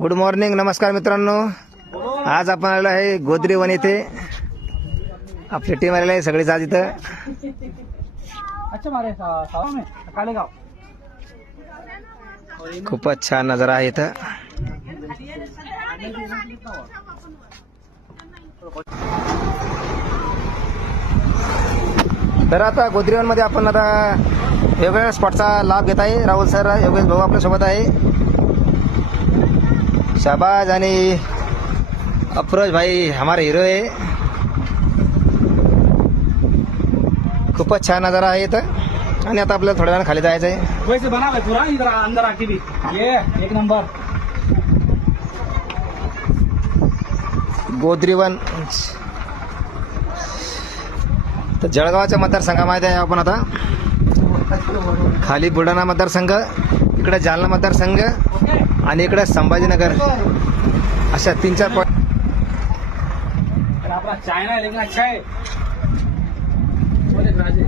Good morning, नमस्कार मित्रांनो. आज आपण आलेलो आहे गोदरी वन येथे. आपली टीम आलेली आहे सगळीच आज इथं. खूपच छान नजारा आहे इथं. तर आता गोदरी वन मध्ये आपण आता वेगवेगळ्या स्पॉटचा लाभ घेत आहे. राहुल सर, योगेश भाऊ आपल्या सोबत आहे, शाबाज आणि अफरोज भाई हमारे हीरो आहे. खूपच छान नजारा आहे इथं. आणि आता आपल्याला थोड्या वेळानं खाली जायचं आहे. वैसे बना है पूरा इधर अंदर आके भी ये एक नंबर. गोदरी वन तर जळगावच्या मतदारसंघामध्ये आहे आपण आता. खाली बुलढाणा मतदारसंघ, इकडे जालना मतदारसंघ आणि इकडे संभाजीनगर, अशा 3-4 पॉईंट. अपना चाइना लेकिन अच्छा है. बोले राजे